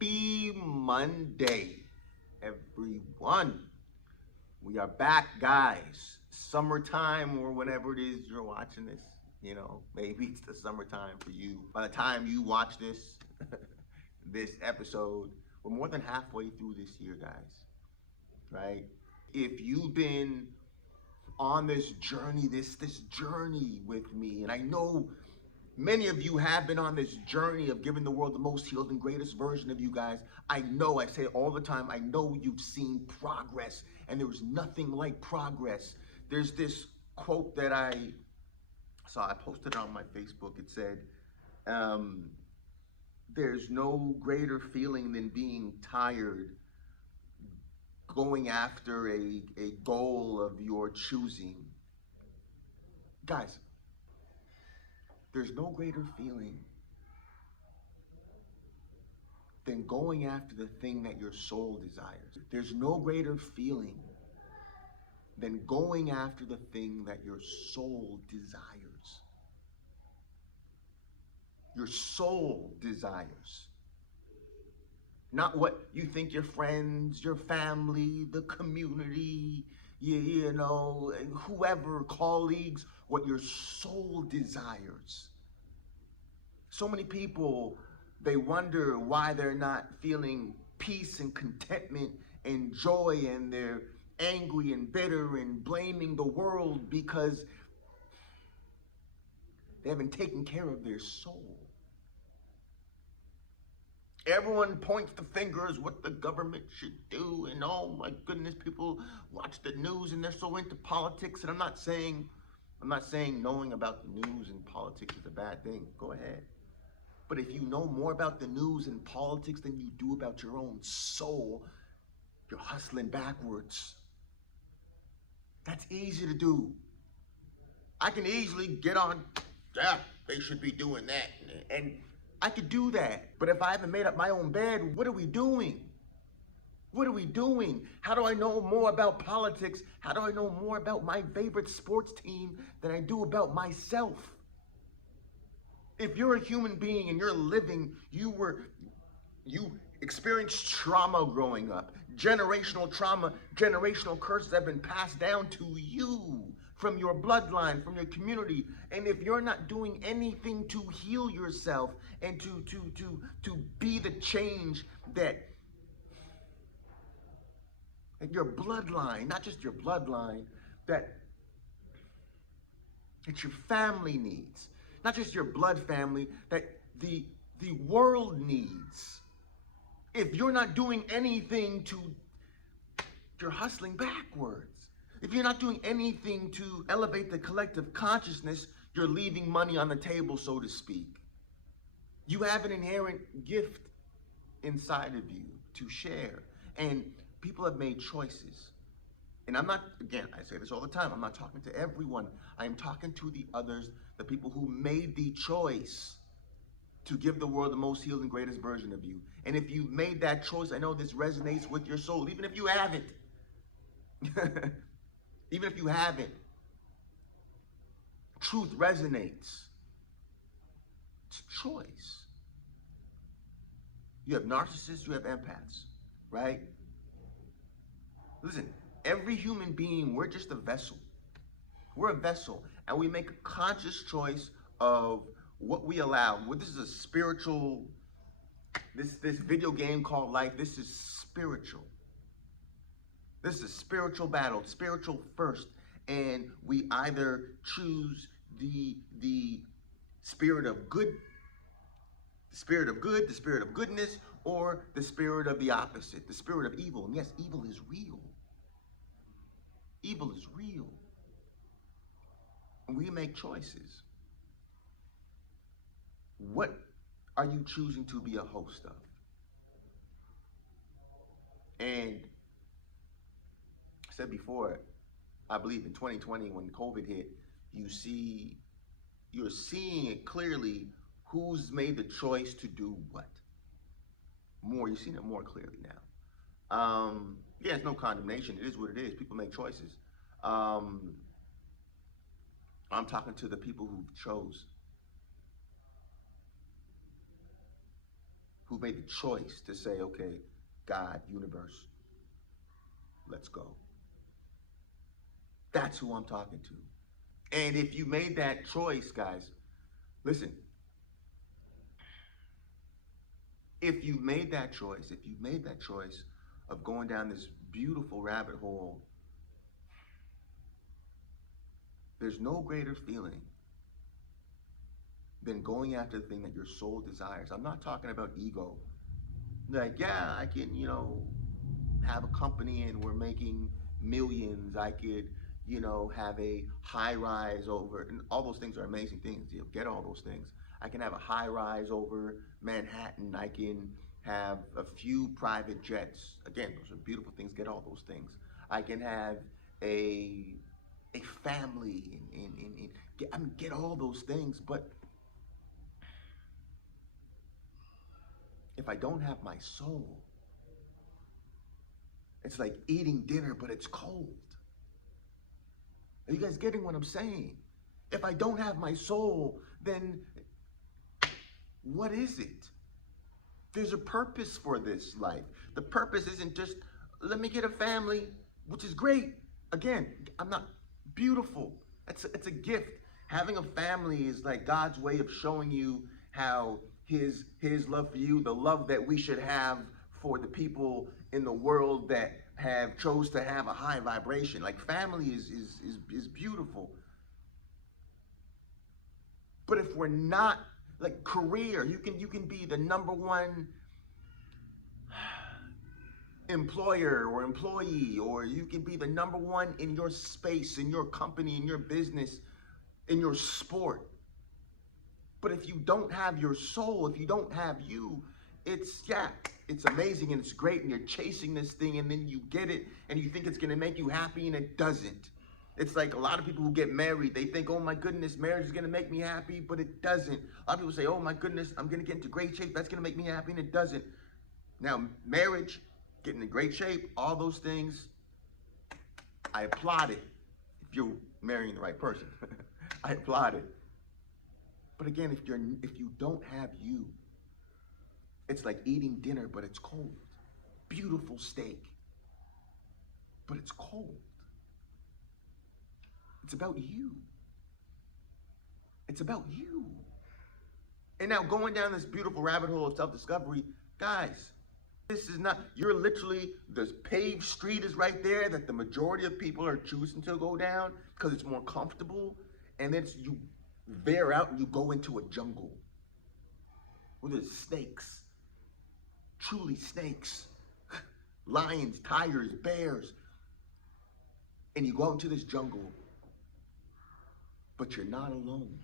Happy Monday, everyone. We are back, guys. Summertime or whenever it is you're watching this. Maybe it's the summertime for you. By the time you watch this, this episode, we're more than halfway through this year, guys. Right? If you've been on this journey, this journey with me, and I know many of you have been on this journey of giving the world the most healed and greatest version of you guys. I know, I say it all the time, I know you've seen progress, and there is nothing like progress. There's this quote that I saw, I posted it on my Facebook. It said, um, there's no greater feeling than being tired going after a goal of your choosing. Guys, there's no greater feeling than going after the thing that your soul desires. There's no greater feeling than going after the thing that your soul desires. Your soul desires. Not what you think your friends, your family, the community, whoever, colleagues, what your soul desires. So many people, they wonder why they're not feeling peace and contentment and joy, and they're angry and bitter and blaming the world because they haven't taken care of their soul. Everyone points the fingers what the government should do, and oh my goodness, people watch the news and they're so into politics. And I'm not saying knowing about the news and politics is a bad thing. Go ahead. But if you know more about the news and politics than you do about your own soul, you're hustling backwards. That's easy to do. I can easily get on, yeah, they should be doing that. And I could do that. But if I haven't made up my own bed, what are we doing? What are we doing? How do I know more about politics? How do I know more about my favorite sports team than I do about myself? If you're a human being and you're living, you experienced trauma growing up, generational trauma, generational curses have been passed down to you from your bloodline, from your community. And if you're not doing anything to heal yourself and to be the change that your bloodline, not just your bloodline, that your family needs, not just your blood family, that the world needs. If you're not doing anything you're hustling backwards. If you're not doing anything to elevate the collective consciousness, you're leaving money on the table, so to speak. You have an inherent gift inside of you to share, and people have made choices. And I'm not, again, I say this all the time, I'm not talking to everyone. I am talking to the others, the people who made the choice to give the world the most healed and greatest version of you. And if you've made that choice, I know this resonates with your soul, even if you haven't. Even if you haven't. Truth resonates. It's a choice. You have narcissists, you have empaths, right? Listen, every human being, we're just a vessel. We're a vessel, and we make a conscious choice of what we allow. Well, this is a spiritual, this video game called life, this is spiritual. This is a spiritual battle, spiritual first. And we either choose the spirit of good, the spirit of good, the spirit of goodness, or the spirit of the opposite, the spirit of evil. And yes, evil is real. Evil is real. And we make choices. What are you choosing to be a host of? And I said before, I believe in 2020 when COVID hit, you're seeing it clearly who's made the choice to do what. You're seeing it more clearly now. Yeah, it's no condemnation. It is what it is. People make choices. I'm talking to the people who who made the choice to say, okay, God, universe, let's go. That's who I'm talking to. And if you made that choice, guys, listen, if you made that choice of going down this beautiful rabbit hole, there's no greater feeling than going after the thing that your soul desires. I'm not talking about ego. Like, yeah, I can, have a company and we're making millions. I could, have a high rise over, and all those things are amazing things. Get all those things. I can have a high rise over Manhattan. I can have a few private jets. Again, those are beautiful things. Get all those things. I can have a family and get all those things. But if I don't have my soul, it's like eating dinner, but it's cold. Are you guys getting what I'm saying? If I don't have my soul, then what is it? There's a purpose for this life. The purpose isn't just, let me get a family, which is great. Again, I'm not beautiful. It's a gift. Having a family is like God's way of showing you how his love for you, the love that we should have for the people in the world that have chose to have a high vibration. Like, family is beautiful. But if we're not, like, career, you can be the number one employer or employee, or you can be the number one in your space, in your company, in your business, in your sport. But if you don't have your soul, if you don't have you, it's amazing and it's great and you're chasing this thing and then you get it and you think it's gonna make you happy and it doesn't. It's like a lot of people who get married, they think, oh my goodness, marriage is gonna make me happy, but it doesn't. A lot of people say, oh my goodness, I'm gonna get into great shape, that's gonna make me happy, and it doesn't. Now, marriage, getting in great shape, all those things, I applaud it if you're marrying the right person. I applaud it. But again, if you don't have you, it's like eating dinner, but it's cold. Beautiful steak, but it's cold. It's about you. It's about you. And now going down this beautiful rabbit hole of self-discovery, guys, this is not, you're literally, the paved street is right there that the majority of people are choosing to go down because it's more comfortable. And then you veer out and you go into a jungle where there's snakes, truly snakes, lions, tigers, bears. And you go out into this jungle, but you're not alone.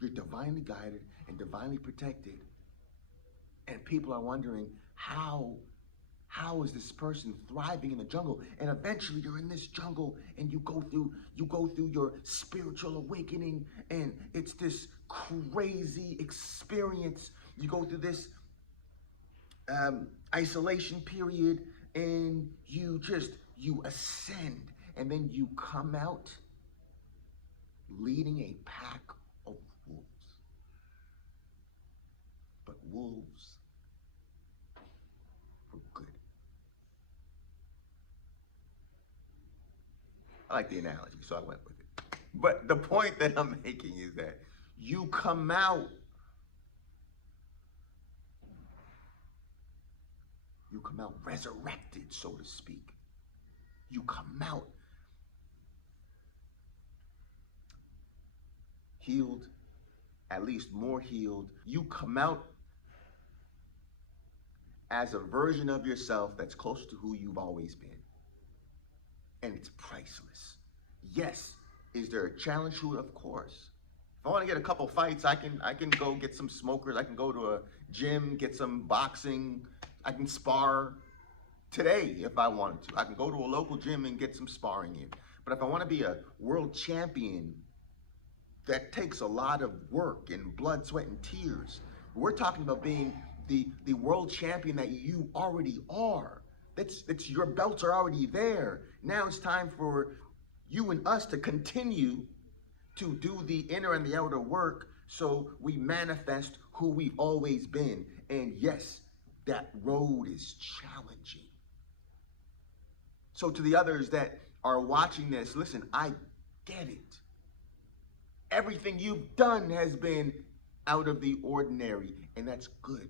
You're divinely guided and divinely protected. And people are wondering, how is this person thriving in the jungle? And eventually you're in this jungle and you go through your spiritual awakening, and it's this crazy experience. You go through this isolation period and you ascend, and then you come out leading a pack of wolves. But wolves for good. I like the analogy, so I went with it. But the point that I'm making is that you come out resurrected, so to speak. You come out healed, at least more healed. You come out as a version of yourself that's close to who you've always been. And it's priceless. Yes, is there a challenge to it? Of course. If I want to get a couple fights, I can go get some smokers. I can go to a gym, get some boxing. I can spar today if I wanted to. I can go to a local gym and get some sparring in. But if I want to be a world champion, that takes a lot of work and blood, sweat, and tears. We're talking about being the world champion that you already are. That's your belts are already there. Now it's time for you and us to continue to do the inner and the outer work so we manifest who we've always been. And yes, that road is challenging. So to the others that are watching this, listen, I get it. Everything you've done has been out of the ordinary, and that's good.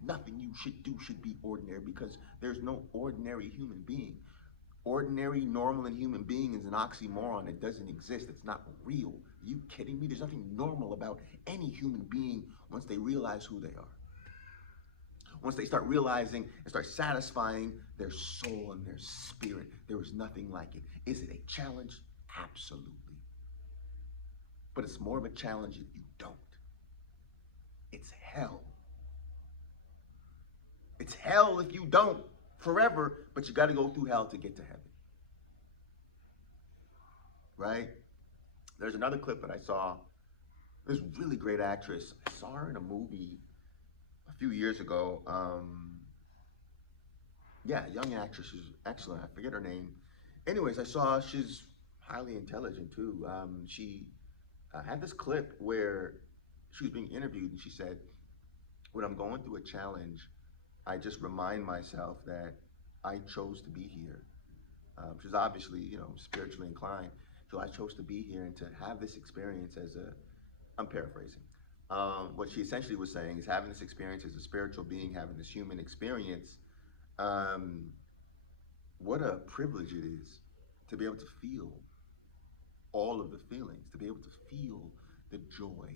Nothing you should do should be ordinary, because there's no ordinary human being. Ordinary, normal, and human being is an oxymoron. It doesn't exist. It's not real. Are you kidding me? There's nothing normal about any human being once they realize who they are. Once they start realizing and start satisfying their soul and their spirit, there is nothing like it. Is it a challenge? Absolutely. But it's more of a challenge if you don't. It's hell. It's hell if you don't forever, but you got to go through hell to get to heaven. Right? There's another clip that I saw. This really great actress. I saw her in a movie a few years ago. Yeah, young actress. She's excellent. I forget her name. Anyways, I saw she's highly intelligent too. She had this clip where she was being interviewed, and she said, when I'm going through a challenge, I just remind myself that I chose to be here. She's obviously, spiritually inclined. So I chose to be here and to have this experience I'm paraphrasing. What she essentially was saying is, having this experience as a spiritual being, having this human experience, what a privilege it is to be able to feel all of the feelings, to be able to feel the joy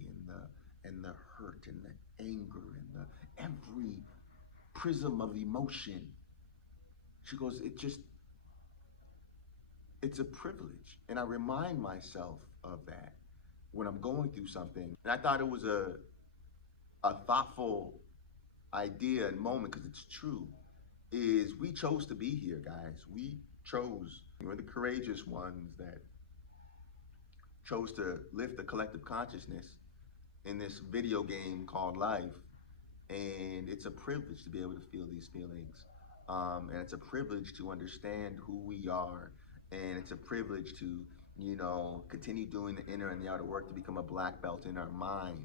and the hurt and the anger and every prism of emotion. She goes, it's a privilege. And I remind myself of that when I'm going through something. And I thought it was a thoughtful idea and moment, because it's true, is we chose to be here, guys. We chose. We're the courageous ones that chose to lift the collective consciousness in this video game called life. And it's a privilege to be able to feel these feelings. And it's a privilege to understand who we are. And it's a privilege to, continue doing the inner and the outer work to become a black belt in our mind.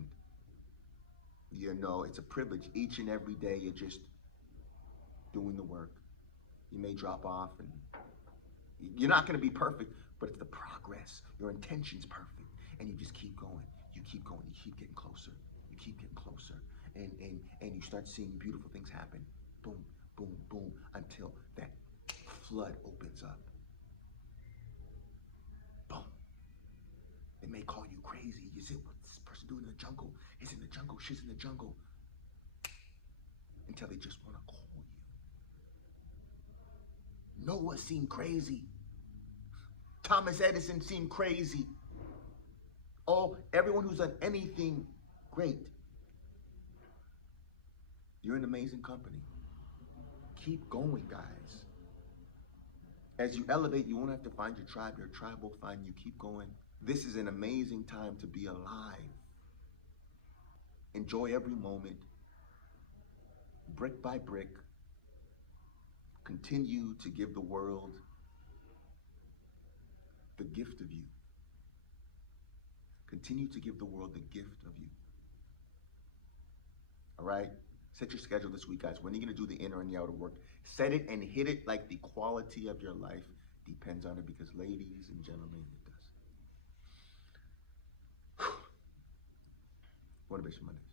It's a privilege. Each and every day, you're just doing the work. You may drop off, and you're not going to be perfect, but it's the progress. Your intention's perfect, and you just keep going. You keep going. You keep getting closer. You keep getting closer, and you start seeing beautiful things happen. Boom, boom, boom, until that flood opens up. Boom. They may call you crazy. You say, what's this person doing in the jungle? He's in the jungle. She's in the jungle. Until they just want to call you. Noah seemed crazy. Thomas Edison seemed crazy. Everyone who's done anything great. You're in amazing company. Keep going, guys. As you elevate, you won't have to find your tribe. Your tribe will find you. Keep going. This is an amazing time to be alive. Enjoy every moment. Brick by brick. Continue to give the world the gift of you. Continue to give the world the gift of you. All right? Set your schedule this week, guys. When are you going to do the inner and the outer work? Set it and hit it like the quality of your life depends on it, because, ladies and gentlemen, it does. Motivation Monday.